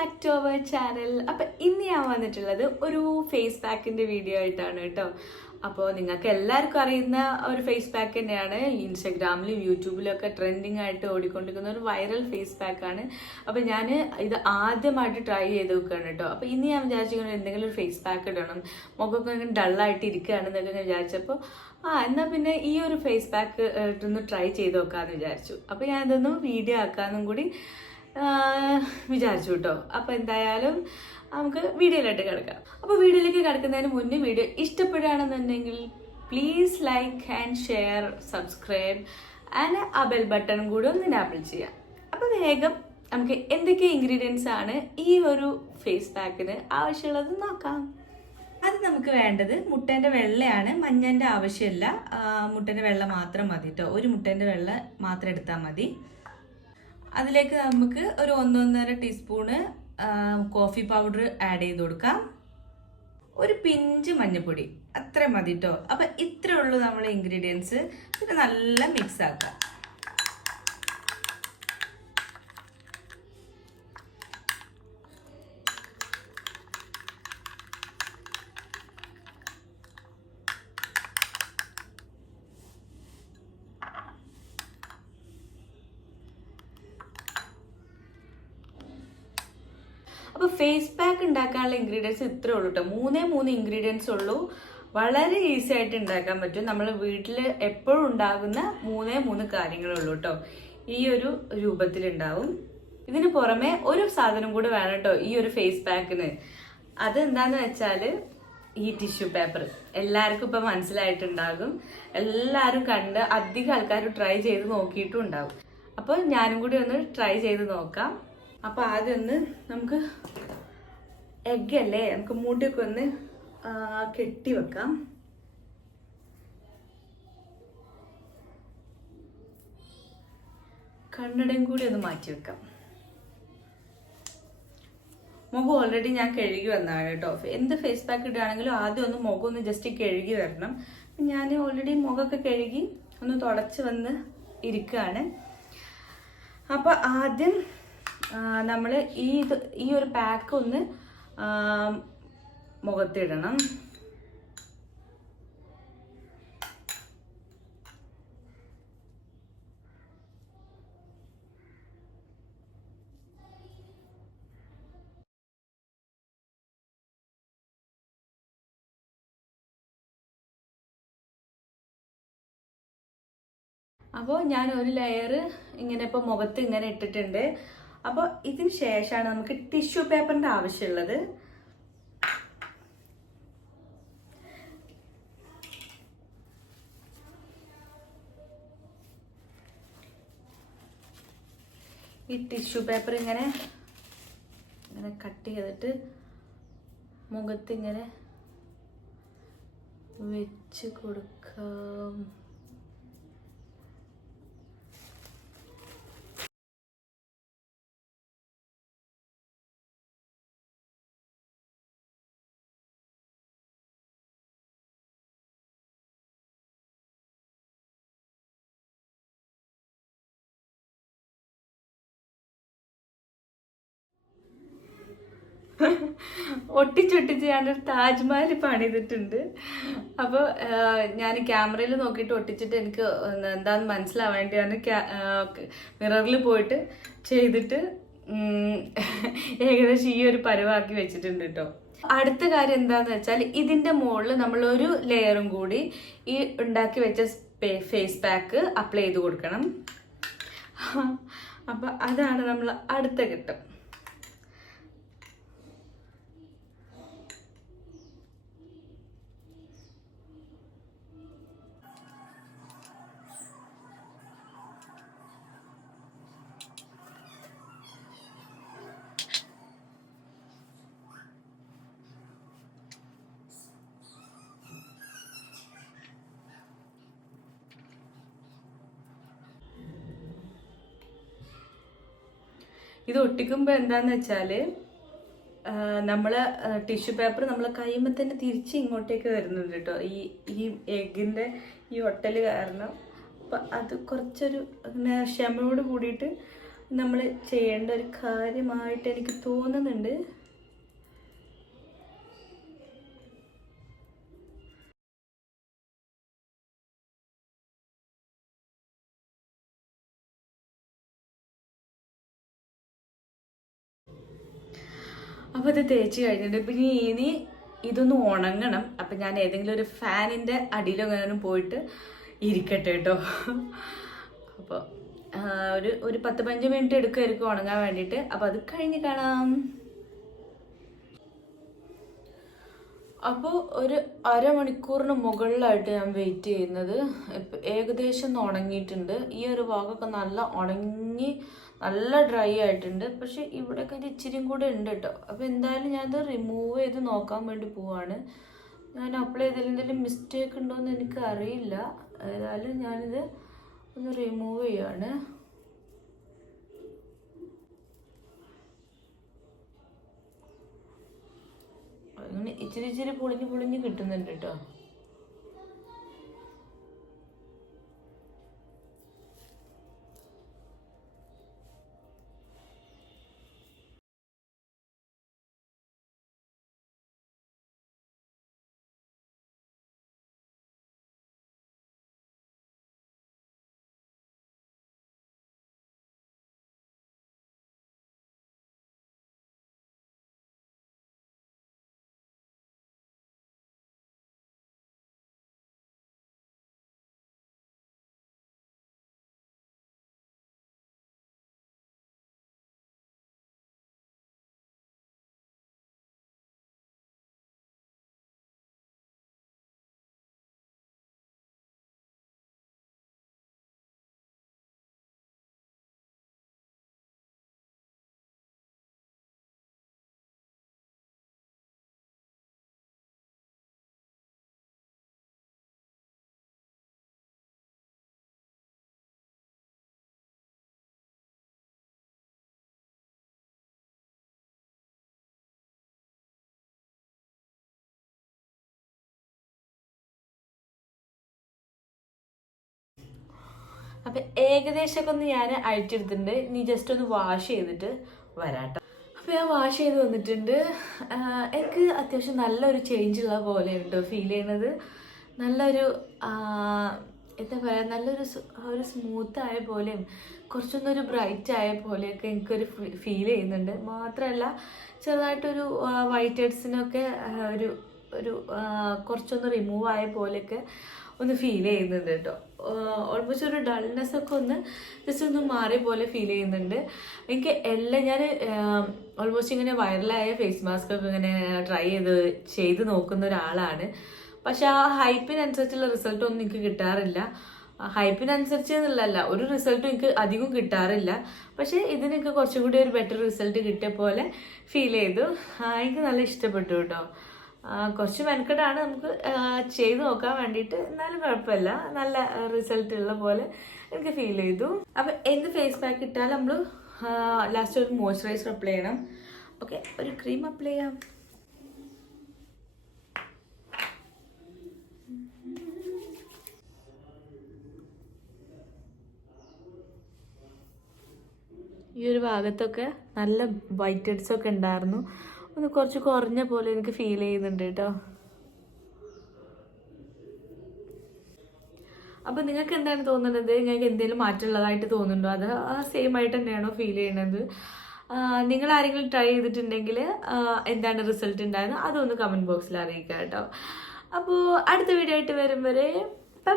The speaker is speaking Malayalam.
ബാക്ക് ടു അവർ ചാനൽ അപ്പം ഇന്ന് ഞാൻ വന്നിട്ടുള്ളത് ഒരു ഫേസ് പാക്കിന്റെ വീഡിയോ ആയിട്ടാണ് കേട്ടോ. അപ്പോൾ നിങ്ങൾക്ക് എല്ലാവർക്കും അറിയുന്ന ഒരു ഫേസ് പാക്ക് തന്നെയാണ്. ഇൻസ്റ്റഗ്രാമിലും യൂട്യൂബിലും ഒക്കെ ട്രെൻഡിങ് ആയിട്ട് ഓടിക്കൊണ്ടിരിക്കുന്ന ഒരു വൈറൽ ഫേസ് പാക്കാണ് അപ്പോൾ ഞാൻ ഇത് ആദ്യമായിട്ട് ട്രൈ ചെയ്ത് നോക്കുകയാണ് കേട്ടോ. അപ്പോൾ ഇന്ന് ഞാൻ വിചാരിച്ചിങ്ങനെ എന്തെങ്കിലും ഒരു ഫേസ് പാക്ക് ഇടണം. മുഖമൊക്കെ ഇങ്ങനെ ഡള്ളായിട്ട് ഇരിക്കുകയാണെന്നൊക്കെ ഞാൻ വിചാരിച്ചപ്പോൾ ആ എന്നാൽ പിന്നെ ഈ ഒരു ഫേസ് പാക്ക് ഒന്ന് ട്രൈ ചെയ്ത് നോക്കാമെന്ന് വിചാരിച്ചു. അപ്പോൾ ഞാൻ ഇതൊന്ന് വീഡിയോ ആക്കാമെന്നും കൂടി വിചാരിച്ചു കേട്ടോ അപ്പോൾ എന്തായാലും നമുക്ക് വീഡിയോയിലോട്ട് കിടക്കാം. അപ്പോൾ വീഡിയോയിലേക്ക് കിടക്കുന്നതിന് മുന്നേ video ഇഷ്ടപ്പെടുകയാണെന്നുണ്ടെങ്കിൽ please like and share subscribe and ആ ബെൽ ബട്ടൺ കൂടെ ഒന്ന് എനാബിൾ ചെയ്യാം അപ്പോൾ വേഗം നമുക്ക് എന്തൊക്കെ ഇൻഗ്രീഡിയൻസ് ആണ് ഈ ഒരു ഫേസ് പാക്കിന് ആവശ്യമുള്ളത് നോക്കാം. അത് നമുക്ക് വേണ്ടത് മുട്ടേന്റെ വെള്ളയാണ്. മഞ്ഞന്റെ ആവശ്യമില്ല. മുട്ടേന്റെ വെള്ള മാത്രം മതി കേട്ടോ ഒരു മുട്ടേന്റെ വെള്ള മാത്രം എടുത്താൽ മതി. അതിലേക്ക് നമുക്ക് ഒരു ഒന്നൊന്നര ടീസ്പൂണ് കോഫി പൗഡർ ആഡ് ചെയ്ത് കൊടുക്കാം. ഒരു പിഞ്ച് മഞ്ഞൾപ്പൊടി അത്ര മതി കേട്ടോ അപ്പം ഇത്രയുള്ളൂ നമ്മൾ ഇൻഗ്രീഡിയൻസ് പിന്നെ നല്ല മിക്സ് ആക്കാം. അപ്പോൾ ഫേസ് പാക്ക് ഉണ്ടാക്കാനുള്ള ഇൻഗ്രീഡിയൻസ് ഇത്രേ ഉള്ളൂ കേട്ടോ മൂന്നേ മൂന്ന് ഇൻഗ്രീഡിയൻസ് ഉള്ളൂ. വളരെ ഈസി ആയിട്ട് ഉണ്ടാക്കാൻ പറ്റും. നമ്മൾ വീട്ടിൽ എപ്പോഴും ഉണ്ടാകുന്ന മൂന്നേ മൂന്ന് കാര്യങ്ങളേ ഉള്ളൂ കേട്ടോ ഈ ഒരു രൂപത്തിലുണ്ടാവും. ഇതിന് പുറമെ ഒരു സാധനം കൂടെ വേണം കേട്ടോ ഈ ഒരു ഫേസ് പാക്കിന് അത് എന്താന്ന് വെച്ചാൽ ഈ ടിഷ്യൂ പേപ്പർ എല്ലാവർക്കും ഇപ്പം മനസ്സിലായിട്ടുണ്ടാകും. എല്ലാവരും കണ്ട് അധികം ആൾക്കാർ ട്രൈ ചെയ്ത് നോക്കിയിട്ടും ഉണ്ടാവും. അപ്പോൾ ഞാനും കൂടി ഒന്ന് ട്രൈ ചെയ്ത് നോക്കാം. അപ്പോൾ ആദ്യം ഒന്ന് നമുക്ക് എഗ് അല്ലേ? നമുക്ക് മൂട്ടിയൊക്കെ ഒന്ന് കെട്ടി വെക്കാം. കണ്ണടയും കൂടി ഒന്ന് മാറ്റി വെക്കാം. മുഖം ഓൾറെഡി ഞാൻ കഴുകി വന്നതാണ് കേട്ടോ. എന്ത് ഫേസ് പാക്ക് ഇടുകയാണെങ്കിലും ആദ്യം ഒന്ന് മുഖം ഒന്ന് ജസ്റ്റ് കഴുകി വരണം. ഞാൻ ഓൾറെഡി മുഖമൊക്കെ കഴുകി ഒന്ന് തുടച്ച് വന്ന് ഇരിക്കുകയാണ്. അപ്പോൾ ആദ്യം നമ്മൾ ഈ ഇത് ഈ ഒരു പാക്ക് ഒന്ന് മുഖത്തിടണം. അപ്പോൾ ഞാൻ ഒരു ലെയർ ഇങ്ങനെ ഇപ്പോൾ മുഖത്ത് ഇങ്ങനെ ഇട്ടിട്ടുണ്ട്. അപ്പോൾ ഇതിന് ശേഷമാണ് നമുക്ക് ടിഷ്യൂ പേപ്പറിന്റെ ആവശ്യമുള്ളത്. ഈ ടിഷ്യൂ പേപ്പർ ഇങ്ങനെ ഇങ്ങനെ കട്ട് ചെയ്തിട്ട് മുഖത്ത് ഇങ്ങനെ വെച്ച് കൊടുക്കാം. ഒട്ടിച്ചൊട്ടിച്ച് ഞാനൊരു താജ്മഹൽ പണിതിട്ടുണ്ട്. അപ്പോൾ ഞാൻ ക്യാമറയിൽ നോക്കിയിട്ട് ഒട്ടിച്ചിട്ട് എനിക്ക് എന്താന്ന് മനസ്സിലാവാൻ ഞാൻ മിററിൽ പോയിട്ട് ചെയ്തിട്ട് ഏകദേശം ഈ ഒരു പരിവാക്കി വെച്ചിട്ടുണ്ട് കേട്ടോ അടുത്ത കാര്യം എന്താന്ന് വെച്ചാൽ ഇതിന്റെ മുകളിൽ നമ്മൾ ഒരു ലെയറും കൂടി ഈ ഉണ്ടാക്കി വെച്ച ഫേസ് പാക്ക് അപ്ലൈ ചെയ്ത് കൊടുക്കണം. അപ്പൊ അതാണ് നമ്മൾ അടുത്ത ഘട്ടം. ഇത് ഒട്ടിക്കുമ്പോൾ എന്താന്ന് വെച്ചാൽ നമ്മൾ ടിഷ്യൂ പേപ്പർ നമ്മൾ കഴിയുമ്പോൾ തന്നെ തിരിച്ച് ഇങ്ങോട്ടേക്ക് വരുന്നുണ്ട് കേട്ടോ. ഈ ഈ എഗ്ഗിന്റെ ഈ ഒട്ടൽ കാരണം. അപ്പം അത് കുറച്ചൊരു അങ്ങനെ ക്ഷമയോട് കൂടിയിട്ട് നമ്മൾ ചെയ്യേണ്ട ഒരു കാര്യമായിട്ട് എനിക്ക് തോന്നുന്നുണ്ട്. അപ്പോൾ ഇത് തേച്ച് കഴിഞ്ഞിട്ട് പിന്നെ ഇനി ഇതൊന്ന് ഉണങ്ങണം. അപ്പം ഞാൻ ഏതെങ്കിലും ഒരു ഫാനിന്റെ അടിയിലെങ്ങാനും പോയിട്ട് ഇരിക്കട്ടെ കേട്ടോ അപ്പോൾ ഒരു ഒരു പത്ത് പതിനഞ്ച് മിനിറ്റ് എടുക്കുമായിരിക്കും ഉണങ്ങാൻ വേണ്ടിയിട്ട്. അപ്പോൾ അത് കഴിഞ്ഞ് കാണാം. അപ്പോൾ ഒരു അരമണിക്കൂറിന് മുകളിലായിട്ട് ഞാൻ വെയിറ്റ് ചെയ്യുന്നത്. ഏകദേശം ഉണങ്ങിയിട്ടുണ്ട്. ഈ ഒരു ഭാഗമൊക്കെ നല്ല ഉണങ്ങി നല്ല ഡ്രൈ ആയിട്ടുണ്ട്. പക്ഷേ ഇവിടെയൊക്കെ ഒരു ഇച്ചിരിയും കൂടെ ഉണ്ട് കേട്ടോ അപ്പോൾ എന്തായാലും ഞാനത് റിമൂവ് ചെയ്ത് നോക്കാൻ വേണ്ടി പോവാണ്. ഞാൻ അപ്ലൈ ചെയ്തതിൽ എന്തെങ്കിലും മിസ്റ്റേക്ക് ഉണ്ടോ എന്ന് എനിക്ക് അറിയില്ല ഏതായാലും ഞാനിത് ഒന്ന് റിമൂവ് ചെയ്യാണ് അങ്ങനെ ഇച്ചിരി ഇച്ചിരി പൊളിഞ്ഞ് പൊളിഞ്ഞ് കിട്ടുന്നുണ്ട് കേട്ടോ അപ്പം ഏകദേശമൊക്കെ ഒന്ന് ഞാൻ അഴിച്ചെടുത്തിട്ടുണ്ട്. ഇനി ജസ്റ്റ് ഒന്ന് വാഷ് ചെയ്തിട്ട് വരാട്ടോ. അപ്പോൾ ഞാൻ വാഷ് ചെയ്ത് വന്നിട്ടുണ്ട്. എനിക്ക് അത്യാവശ്യം നല്ലൊരു ചേഞ്ച് ഉള്ള പോലെ ഉണ്ട് ഫീൽ ചെയ്യണത് നല്ലൊരു എന്താ പറയുക നല്ലൊരു ഒരു സ്മൂത്ത് ആയ പോലെയും കുറച്ചൊന്നൊരു ബ്രൈറ്റ് ആയ പോലെയൊക്കെ എനിക്കൊരു ഫീൽ ചെയ്യുന്നുണ്ട്. മാത്രമല്ല ചെറുതായിട്ടൊരു വൈറ്റ് ഹെഡ്സിനൊക്കെ ഒരു ഒരു കുറച്ചൊന്ന് റിമൂവ് ആയ പോലെയൊക്കെ ഒന്ന് ഫീൽ ചെയ്യുന്നുണ്ട് കേട്ടോ ഓൾമോസ്റ്റ് ഒരു ഡൾനെസ് ഒക്കെ ഒന്ന് ജസ്റ്റ് ഒന്ന് മാറിയ പോലെ ഫീൽ ചെയ്യുന്നുണ്ട്. എനിക്ക് എല്ലാം ഞാൻ ഓൾമോസ്റ്റ് ഇങ്ങനെ വൈറലായ ഫേസ് മാസ്ക് ഒക്കെ ഇങ്ങനെ ട്രൈ ചെയ്ത് ചെയ്ത് നോക്കുന്ന ഒരാളാണ്. പക്ഷെ ആ ഹൈപ്പിനനുസരിച്ചുള്ള റിസൾട്ട് ഒന്നും എനിക്ക് കിട്ടാറില്ല. ഹൈപ്പിനനുസരിച്ച് എന്നുള്ളതല്ല ഒരു റിസൾട്ടും എനിക്ക് അധികം കിട്ടാറില്ല. പക്ഷേ ഇതിനൊക്കെ കുറച്ചും കൂടി ഒരു ബെറ്റർ റിസൾട്ട് കിട്ടിയ പോലെ ഫീൽ ചെയ്തു. എനിക്ക് നല്ല ഇഷ്ടപ്പെട്ടു കേട്ടോ കുറച്ച് മെനക്കെട്ടാണ് നമുക്ക് ചെയ്തു നോക്കാൻ വേണ്ടിയിട്ട്. എന്നാലും കുഴപ്പമില്ല. നല്ല റിസൾട്ട് ഉള്ള പോലെ എനിക്ക് ഫീൽ ചെയ്തു. അപ്പം എന്ത് ഫേസ് പാക്ക് ഇട്ടാലും നമ്മൾ ലാസ്റ്റ് ഒരു മോയ്സ്ചറൈസർ അപ്ലൈ ചെയ്യണം. ഓക്കെ ഒരു ക്രീം അപ്ലൈ ചെയ്യാം. ഈ ഒരു ഭാഗത്തൊക്കെ നല്ല വൈറ്റ് ഹെഡ്സ് ഒക്കെ ഉണ്ടായിരുന്നു. ഒന്ന് കുറച്ച് കുറഞ്ഞ പോലെ എനിക്ക് ഫീൽ ചെയ്യുന്നുണ്ട് കേട്ടോ. അപ്പോൾ നിങ്ങൾക്ക് എന്താണ് തോന്നുന്നത്? നിങ്ങൾക്ക് എന്തെങ്കിലും മാറ്റമുള്ളതായിട്ട് തോന്നുന്നുണ്ടോ? അത് സെയിം ആയിട്ട് തന്നെയാണോ ഫീൽ ചെയ്യുന്നത്? ആ, നിങ്ങൾ ആരെങ്കിലും ട്രൈ ചെയ്തിട്ടുണ്ടെങ്കിൽ എന്താണ് റിസൾട്ട് ഉണ്ടായത് അതൊന്ന് കമന്റ് ബോക്സിൽ അറിയിക്കുക കേട്ടോ. അപ്പോൾ അടുത്ത വീഡിയോ ആയിട്ട് വരും വരെ. ബൈ